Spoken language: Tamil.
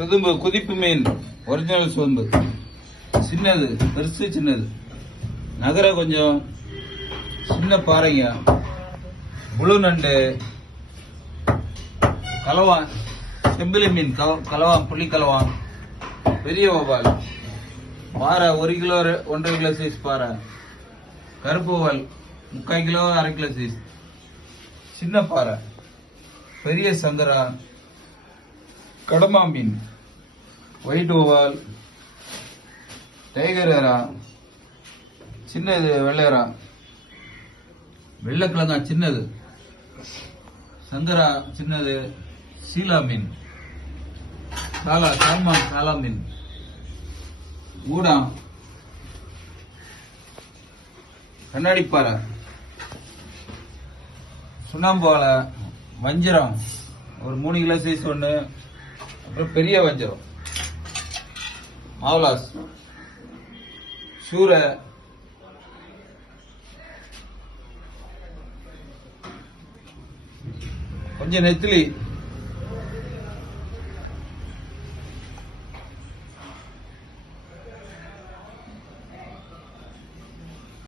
சுதும்பு குதிப்பு மீன் ஒரிஜினல் சுதும்பு சின்னது பெருசு சின்னது நகர கொஞ்சம் சின்ன பாறைங்க முழு நண்டு கலவான் செம்பிலி மீன் கலவான் புளி கலவான் பெரிய வவால் பாறை 1 கிலோ 1.5 கிலோ சைஸ் பாறை கருப்பு வவால் 3/4 கிலோ 1/2 கிலோ சைஸ் சின்ன பாறை பெரிய சங்கரா கடமா மீன் ஒயிட் ஓவால் டைகர் ஏரா சின்னது வெள்ளையரா வெள்ளைக்கிழங்கா சின்னது சங்கரா சின்னது சீலா மீன் சால்மான் சாலா மீன் ஊடா கண்ணாடிப்பாறை சுண்ணாம்பாலை வஞ்சிரம் ஒரு 3 கிலோ சைஸ் ஒன்று அப்புறம் பெரிய வஞ்சிரம் மாவலாஸ் சூரை கொஞ்சம் நெத்திலி